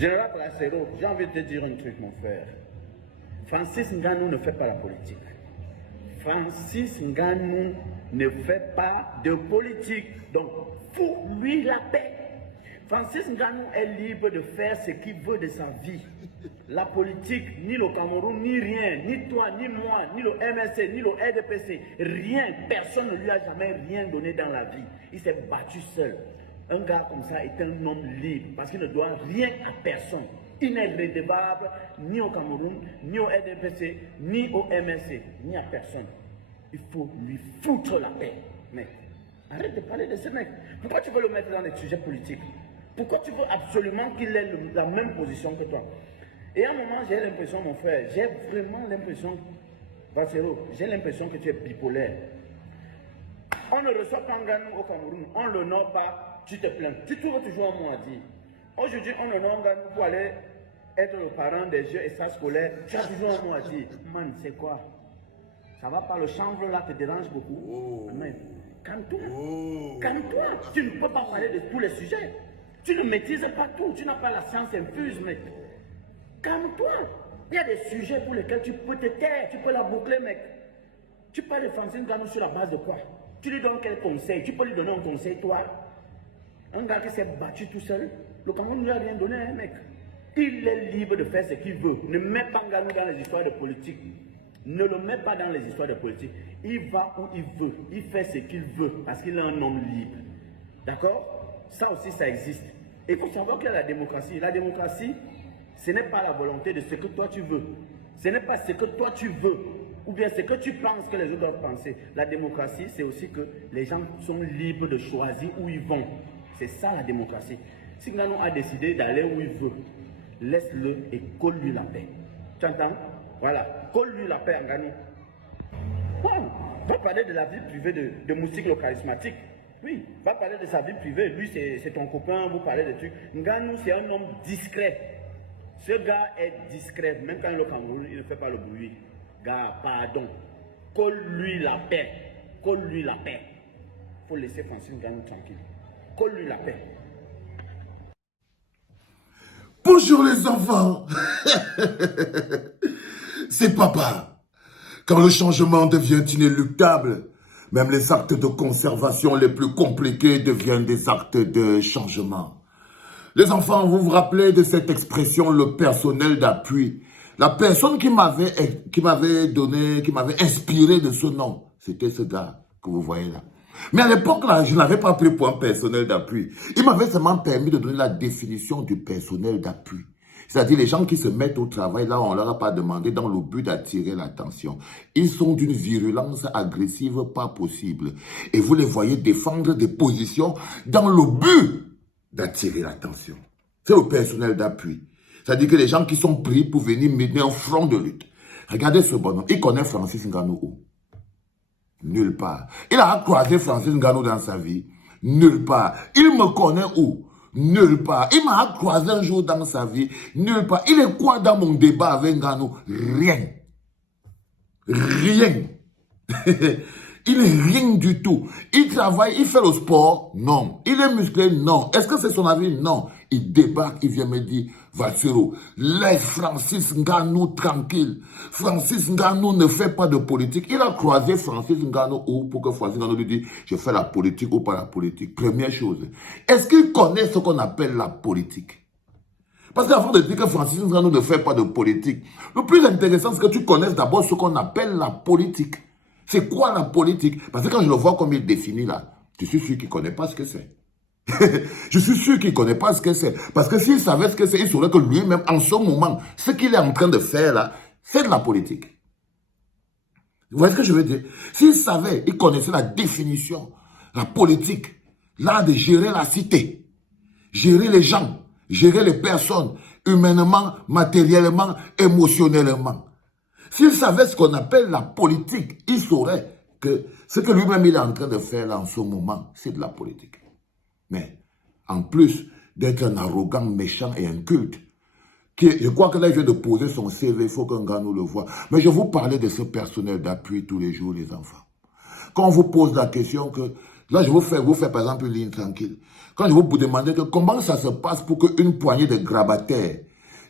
Général Placero, j'ai envie de te dire un truc, mon frère. Francis Ngannou ne fait pas la politique. Francis Ngannou ne fait pas de politique. Donc, fous-lui la paix. Francis Ngannou est libre de faire ce qu'il veut de sa vie. La politique, ni le Cameroun, ni rien, ni toi, ni moi, ni le MSC, ni le RDPC, rien, personne ne lui a jamais rien donné dans la vie. Il s'est battu seul. Un gars comme ça est un homme libre parce qu'il ne doit rien à personne. Il n'est redevable ni au Cameroun, ni au RDPC, ni au MSC, ni à personne. Il faut lui foutre la paix, mec. Arrête de parler de ce mec. Pourquoi tu veux le mettre dans les sujets politiques? Pourquoi tu veux absolument qu'il ait la même position que toi? Et à un moment, j'ai l'impression, mon frère, j'ai vraiment l'impression, Bassero, j'ai l'impression que tu es bipolaire. On ne reçoit pas Ngannou au Cameroun, on ne l'honore pas, tu te plains. Tu trouves toujours un mot à dire. Aujourd'hui, on honore Ngannou pour aller être le parent des jeux extrascolaires, tu as toujours un mot à dire. Man, c'est quoi? Ça va pas, le chanvre là te dérange beaucoup. Oh. Amen. Calme-toi. Oh. Calme-toi. Tu ne peux pas parler de tous les sujets. Tu ne maîtrises pas tout. Tu n'as pas la science infuse, mec. Calme-toi. Il y a des sujets pour lesquels tu peux te taire. Tu peux la boucler, mec. Tu parles de Francis Ngannou sur la base de quoi? Tu lui donnes quel conseil? Tu peux lui donner un conseil, toi? Un gars qui s'est battu tout seul. Le Cameroun ne lui a rien donné, hein, mec. Il est libre de faire ce qu'il veut. Ne mets pas Ngannou dans les histoires de politique. Ne le mets pas dans les histoires de politique. Il va où il veut. Il fait ce qu'il veut parce qu'il est un homme libre. D'accord? Ça aussi, ça existe. Et il faut savoir qu'il y a la démocratie. La démocratie, ce n'est pas la volonté de ce que toi tu veux. Ce n'est pas ce que toi tu veux. Ou bien ce que tu penses que les autres doivent penser. La démocratie, c'est aussi que les gens sont libres de choisir où ils vont. C'est ça la démocratie. Si Ngannou a décidé d'aller où il veut, laisse-le et colle-lui la paix. Tu entends? Voilà, colle-lui la paix à Ngannou. Bon, va parler de la vie privée de Moustique le charismatique. Oui, va parler de sa vie privée. Lui, c'est ton copain, vous parlez de trucs. Ngannou, c'est un homme discret. Ce gars est discret. Même quand il est au Cameroun, il ne fait pas le bruit. Gars, pardon. Colle-lui la paix. Colle-lui la paix. Il faut laisser Francis Ngannou tranquille. Colle-lui la paix. Bonjour les enfants. C'est papa. Quand le changement devient inéluctable, même les actes de conservation les plus compliqués deviennent des actes de changement. Les enfants, vous vous rappelez de cette expression, le personnel d'appui? La personne qui m'avait inspiré de ce nom, c'était ce gars que vous voyez là. Mais à l'époque, là, je ne l'avais pas pris pour un personnel d'appui. Il m'avait seulement permis de donner la définition du personnel d'appui. C'est-à-dire les gens qui se mettent au travail, là, on ne leur a pas demandé dans le but d'attirer l'attention. Ils sont d'une virulence agressive pas possible. Et vous les voyez défendre des positions dans le but d'attirer l'attention. C'est le personnel d'appui. C'est-à-dire que les gens qui sont pris pour venir mener un front de lutte. Regardez ce bonhomme. Il connaît Francis Ngannou où? Nulle part. Il a croisé Francis Ngannou dans sa vie. Nulle part. Il me connaît où? Nulle part. Il m'a croisé un jour dans sa vie. Nulle part. Il est quoi dans mon débat avec Ngannou? Rien. Rien. Il n'est rien du tout. Il travaille, il fait le sport? Non. Il est musclé? Non. Est-ce que c'est son avis? Non. Il débarque, il vient me dire, Valsero, laisse Francis Ngannou tranquille. Francis Ngannou ne fait pas de politique. Il a croisé Francis Ngannou pour que Francis Ngannou lui dise, je fais la politique ou pas la politique. Première chose. Est-ce qu'il connaît ce qu'on appelle la politique? Parce qu'avant de dire que Francis Ngannou ne fait pas de politique, le plus intéressant, c'est que tu connaisses d'abord ce qu'on appelle la politique. C'est quoi la politique? Parce que quand je le vois comme il définit là, je suis sûr qu'il ne connaît pas ce que c'est. Je suis sûr qu'il ne connaît pas ce que c'est. Parce que s'il savait ce que c'est, il saurait que lui-même, en ce moment, ce qu'il est en train de faire là, c'est de la politique. Vous voyez ce que je veux dire? S'il savait, il connaissait la définition, la politique, l'art de gérer la cité, gérer les gens, gérer les personnes, humainement, matériellement, émotionnellement. S'il savait ce qu'on appelle la politique, il saurait que ce que lui-même il est en train de faire là en ce moment, c'est de la politique. Mais en plus d'être un arrogant, méchant et inculte, je crois que là il vient de poser son CV, il faut qu'un gars nous le voit. Mais je vous parlais de ce personnel d'appui tous les jours, les enfants. Quand on vous pose la question que Là, je vous fais par exemple une ligne tranquille. Quand je vous demandais que comment ça se passe pour qu'une poignée de grabataires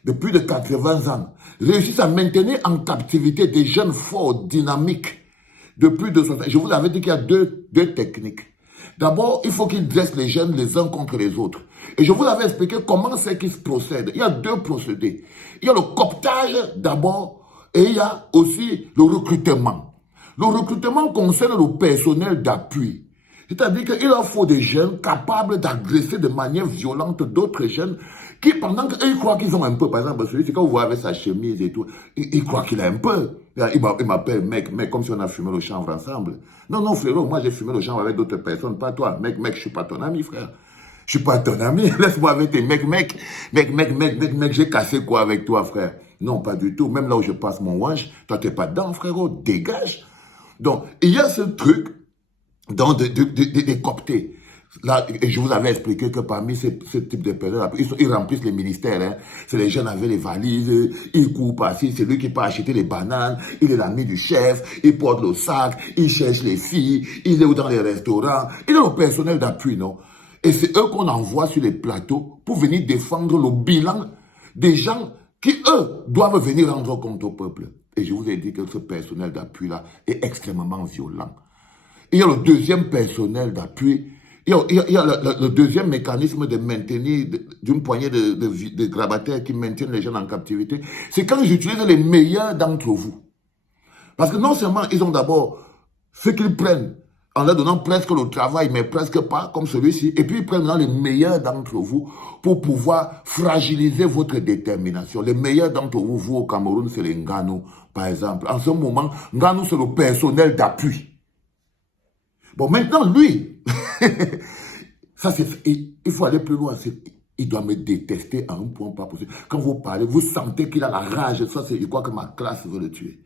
de plus de 80 ans réussissent à maintenir en captivité des jeunes forts, dynamiques, de plus de 60 ans. Je vous avais dit qu'il y a deux techniques. D'abord, il faut qu'ils dressent les jeunes les uns contre les autres. Et je vous avais expliqué comment c'est qu'ils se procèdent. Il y a deux procédés. Il y a le cooptage d'abord et il y a aussi le recrutement. Le recrutement concerne le personnel d'appui. C'est-à-dire qu'il leur faut des jeunes capables d'agresser de manière violente d'autres jeunes qui, pendant qu'ils croient qu'ils ont un peu, par exemple, celui-ci, quand vous voyez avec sa chemise et tout, il croit qu'il a un peu. Il m'appelle mec, comme si on a fumé le chanvre ensemble. Non, non, frérot, moi j'ai fumé le chanvre avec d'autres personnes, pas toi. Mec, je suis pas ton ami, frère. Je suis pas ton ami. Laisse-moi avec tes mec, j'ai cassé quoi avec toi, frère? Non, pas du tout. Même là où je passe mon wange, toi t'es pas dedans, frérot. Dégage. Donc, il y a ce truc des cooptés. Là, je vous avais expliqué que parmi ce type de personnes, ils remplissent les ministères. Hein. C'est les jeunes avec les valises, ils courent par-ci, c'est lui qui peut acheter les bananes, il est l'ami du chef, il porte le sac, il cherche les filles, il est dans les restaurants, il est le personnel d'appui, non? Et c'est eux qu'on envoie sur les plateaux pour venir défendre le bilan des gens qui, eux, doivent venir rendre compte au peuple. Et je vous ai dit que ce personnel d'appui-là est extrêmement violent. Il y a le deuxième personnel d'appui, il y a le deuxième mécanisme de maintenir d'une poignée de grabataires qui maintiennent les jeunes en captivité. C'est quand j'utilise les meilleurs d'entre vous. Parce que non seulement ils ont d'abord ce qu'ils prennent en leur donnant presque le travail, mais presque pas, comme celui-ci, et puis ils prennent les meilleurs d'entre vous pour pouvoir fragiliser votre détermination. Les meilleurs d'entre vous, vous au Cameroun, c'est les Ngano, par exemple. En ce moment, Ngano, c'est le personnel d'appui. Bon, maintenant, lui, ça il faut aller plus loin. Il doit me détester à un point pas possible. Quand vous parlez, vous sentez qu'il a la rage. Ça, je crois que ma classe veut le tuer.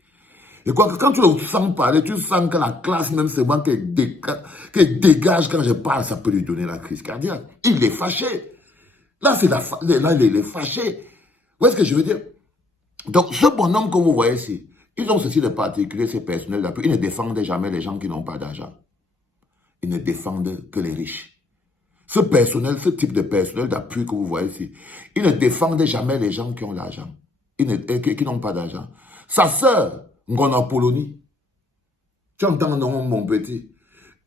Je crois que quand tu le sens parler, tu sens que la classe, même c'est moi qui dégage quand je parle, ça peut lui donner la crise cardiaque. Il est fâché. Là, il est fâché. Vous voyez ce que je veux dire? Donc, ce bonhomme que vous voyez ici, ils ont ceci de particulier, ces personnels d'appui. Ils ne défendent jamais les gens qui n'ont pas d'argent. Ils ne défendent que les riches. Ce type de personnel d'appui que vous voyez ici, ils ne défendent jamais les gens qui ont l'argent, qui n'ont pas d'argent. Sa sœur, Ngona Poloni, tu entends, non, mon petit,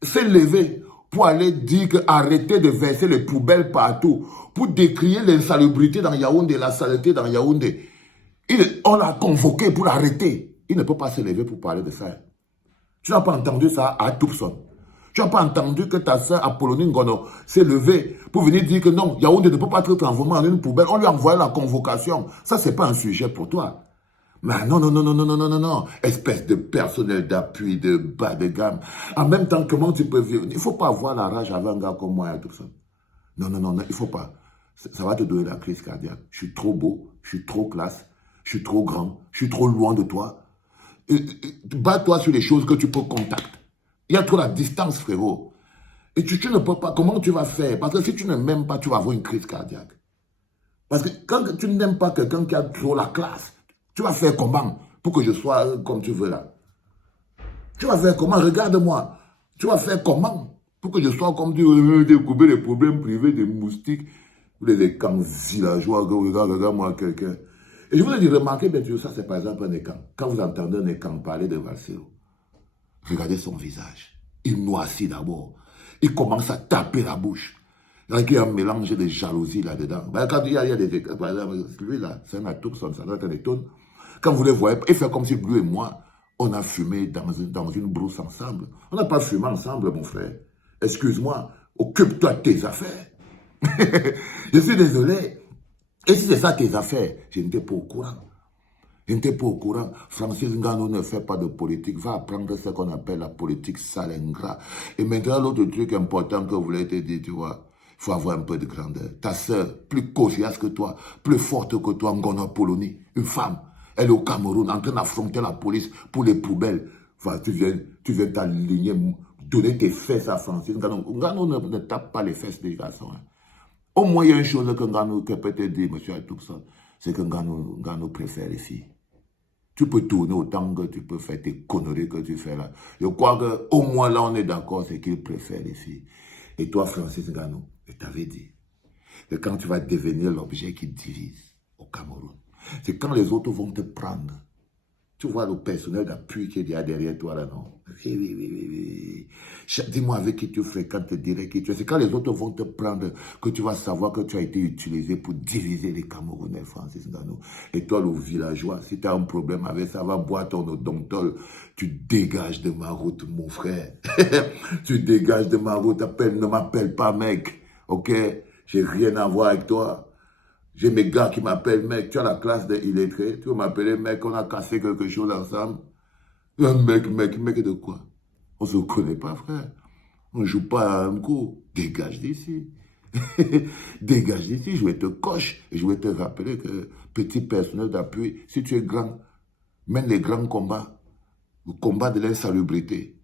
s'est levée pour aller dire que arrêtez de verser les poubelles partout, pour décrier l'insalubrité dans Yaoundé, la saleté dans Yaoundé. On l'a convoqué pour l'arrêter. Il ne peut pas se lever pour parler de ça. Tu n'as pas entendu ça à Toupson. Tu n'as pas entendu que ta sœur Apollonie Ngono s'est levée pour venir dire que non, Yaoundé ne peut pas être transformé en une poubelle. On lui a envoyé la convocation. Ça, ce n'est pas un sujet pour toi. Mais non. Espèce de personnel d'appui, de bas de gamme. En même temps, comment tu peux vivre? Il ne faut pas avoir la rage avec un gars comme moi et tout ça. Non, il ne faut pas. Ça va te donner la crise cardiaque. Je suis trop beau, je suis trop classe, je suis trop grand, je suis trop loin de toi. Bats-toi sur les choses que tu peux contacter. Il y a trop la distance, frérot. Et tu ne peux pas. Comment tu vas faire? Parce que si tu ne m'aimes pas, tu vas avoir une crise cardiaque. Parce que quand tu n'aimes pas quelqu'un qui a trop la classe, tu vas faire comment pour que je sois comme tu veux là? Tu vas faire comment? Regarde-moi. Tu vas faire comment pour que je sois comme tu veux découvrir les problèmes privés des moustiques, les camps villageois, regarde-moi quelqu'un. Et je voulais dire, remarquez bien sûr, ça c'est par exemple un écran. Quand vous entendez un écran parler de Valsero, regardez son visage. Il noircit d'abord. Il commence à taper la bouche. Il y a un mélange de jalousie là-dedans. Quand il y a des... Par exemple, lui-là, c'est un atout, ça doit être un étonne. Quand vous le voyez, il fait comme si lui et moi, on a fumé dans une brousse ensemble. On n'a pas fumé ensemble, mon frère. Excuse-moi, occupe-toi de tes affaires. Je suis désolé. Et si c'est ça tes affaires, je n'étais pas au courant. Je n'étais pas au courant. Francis Ngannou ne fait pas de politique. Va apprendre ce qu'on appelle la politique sale ingrat. Et maintenant, l'autre truc important que vous voulez te dire, tu vois, il faut avoir un peu de grandeur. Ta sœur, plus coriace que toi, plus forte que toi, Ngona Poloni, une femme, elle est au Cameroun en train d'affronter la police pour les poubelles. Enfin, tu viens t'aligner, donner tes fesses à Francis Ngannou. Ngannou ne tape pas les fesses des garçons. Hein. Au moins, il y a une chose que Ngannou peut te dire, monsieur Atoupson, c'est que Ngannou préfère les filles. Tu peux tourner autant que tu peux faire tes conneries que tu fais là. Je crois qu'au moins là, on est d'accord, c'est qu'il préfère les filles. Et toi, Francis Ngannou, je t'avais dit que quand tu vas devenir l'objet qui divise au Cameroun, c'est quand les autres vont te prendre. Tu vois le personnel d'appui qui est derrière toi là, non? Oui. Dis-moi avec qui tu fréquentes, te dirai qui tu es. C'est quand les autres vont te prendre que tu vas savoir que tu as été utilisé pour diviser les Camerounais, Francis Ngannou. Et toi, le villageois, si tu as un problème avec ça, va boire ton odontol. Tu dégages de ma route, mon frère. Tu dégages de ma route. Ne m'appelle pas mec, ok? J'ai rien à voir avec toi. J'ai mes gars qui m'appellent mec, tu as la classe des illettrés, tu vas m'appeler mec, on a cassé quelque chose ensemble. Un mec de quoi? On ne se connaît pas, frère. On ne joue pas à un coup. Dégage d'ici. Dégage d'ici, je vais te coche. Et je vais te rappeler que petit personnel d'appui, si tu es grand, mène les grands combats. Le combat de l'insalubrité.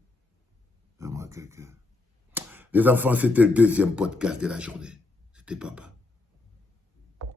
Les enfants, c'était le deuxième podcast de la journée. C'était papa.